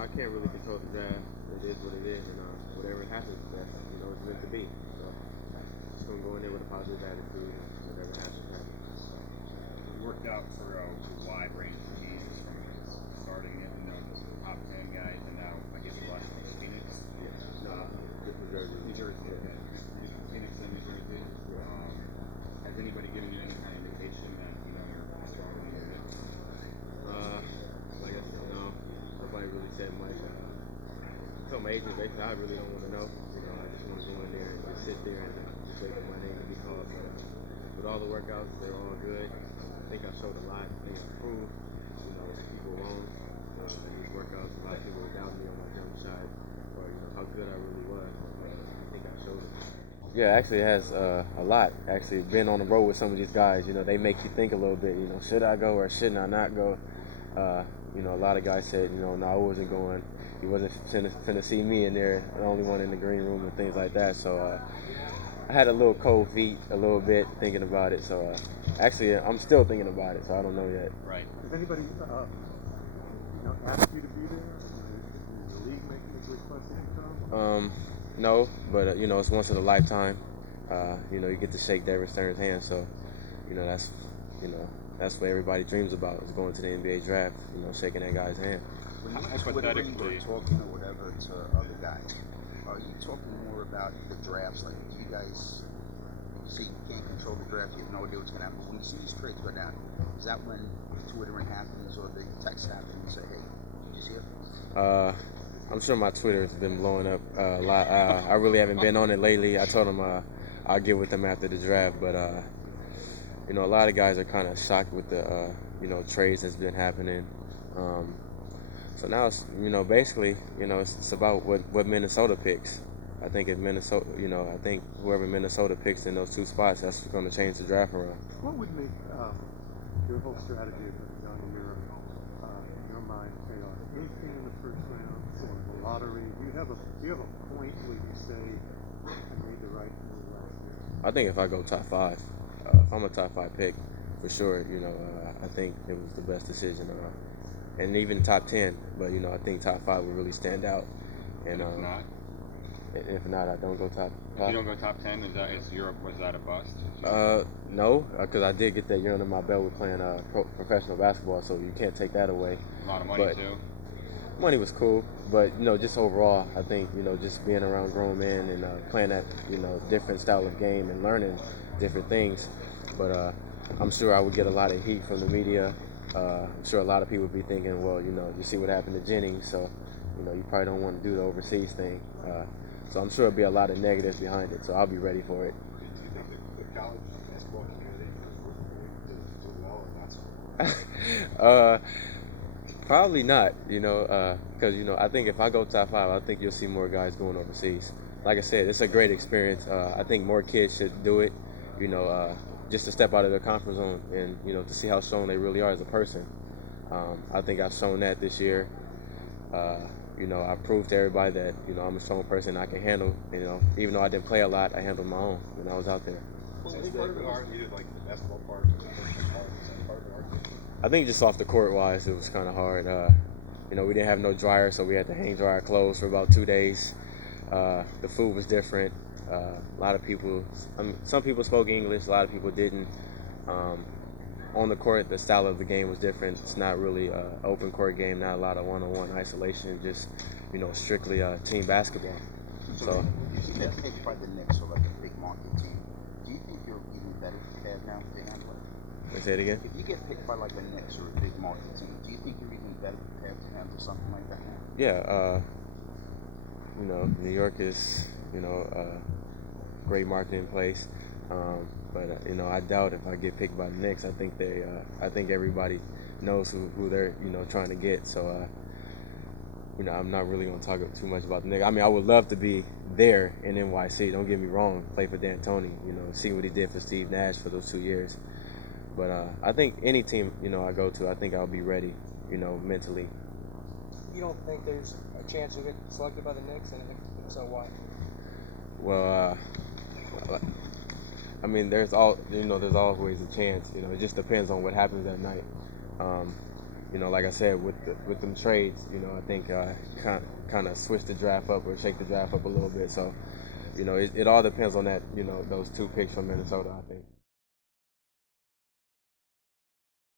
I can't really control the draft. It is what it is, and whatever happens, that's it's meant to be. So just gonna go in there with a positive attitude. Whatever happens, happens. It worked out for a wide range of teams from starting at just the top 10 guys, and now I guess the last one is Phoenix. Yeah, no, New Jersey. New Jersey. Okay. Phoenix and New Jersey. Has anybody given you any kind of indication that you're strongly in it? Like I said, no, nobody really said much. I told my agent basically I really don't want to know. I just want to go in there and just sit there and just wait for my name to be called. But with all the workouts, they're all good. I think I showed a lot. I think I proved, people wrong. In these workouts, a lot of people were doubting me on my jump shot or how good I really was. I think I showed it. Yeah, actually it has a lot. Actually, being on the road with some of these guys, they make you think a little bit. Should I go or shouldn't I not go? A lot of guys said, no, I wasn't going. He wasn't finna see me in there, the only one in the green room and things like that. So I had a little cold feet, a little bit thinking about it. So actually, I'm still thinking about it. So I don't know yet. Right. Has anybody, asked you to be there? Is the league making a request that you come? No, but it's once in a lifetime. You get to shake David Stern's hand. So that's that's what everybody dreams about is going to the NBA draft. Shaking that guy's hand. When you're twittering or talking or whatever to other guys, are you talking more about the drafts? Like, do you guys see you can't control the draft, you have no idea what's going to happen? But when you see these trades go down, is that when the twittering happens or the text happens and you say, hey, did you see it? I'm sure my Twitter has been blowing up a lot. I really haven't been on it lately. I told them I'll get with them after the draft, but a lot of guys are kind of shocked with the trades that's been happening. So now it's basically it's about what Minnesota picks. I think if Minnesota, I think whoever Minnesota picks in those two spots, that's going to change the draft around. What would make your whole strategy of done in your mind pay off? Anything in the first round, or the lottery? Do you have a point where you say I made the right move last year? I think if I go top 5, if I'm a top 5 pick, for sure, I think it was the best decision. And even top 10, but I think top 5 would really stand out. And if not, I don't go top 5. If you don't go top 10, was that a bust? No, because I did get that year under my belt with playing professional basketball, so you can't take that away. A lot of money too. Money was cool, but just overall, I think just being around grown men and playing that different style of game and learning different things. But I'm sure I would get a lot of heat from the media. I'm sure a lot of people would be thinking, well, you see what happened to Jennings, so you probably don't want to do the overseas thing. So I'm sure there'll be a lot of negatives behind it. So I'll be ready for it. Do you think the college basketball community is do well or not? Probably not, because I think if I go top 5, I think you'll see more guys going overseas. Like I said, it's a great experience. I think more kids should do it, just to step out of their comfort zone and to see how strong they really are as a person. I think I've shown that this year. I proved to everybody that I'm a strong person. I can handle. Even though I didn't play a lot, I handled my own when I was out there. So is that hard? You did like the basketball part, the part of the argument? I think just off the court wise, it was kind of hard. We didn't have no dryer, so we had to hang dry our clothes for about 2 days. The food was different. A lot of people, some people spoke English, a lot of people didn't. On the court, the style of the game was different. It's not really an open court game, not a lot of one-on-one isolation, just strictly team basketball. So if you get picked by the Knicks or like a big market team, do you think you're even better prepared now to handle it? say it again. If you get picked by like a Knicks or a big market team, do you think you're even better prepared to handle something like that now? Yeah, New York is a great marketing place. But I doubt if I get picked by the Knicks. I think everybody knows who they're trying to get. So I'm not really gonna talk too much about the Knicks. I mean, I would love to be there in NYC. Don't get me wrong. Play for D'Antoni. See what he did for Steve Nash for those 2 years. But I think any team I go to, I think I'll be ready. Mentally. You don't think there's a chance you'll get selected by the Knicks, and if so, why? Well, I mean, there's always a chance. It just depends on what happens that night. you know, like I said, with them trades, you know, I think kind of switch the draft up or shake the draft up a little bit. So, you know, it all depends on that, you know, those 2 picks from Minnesota, I think.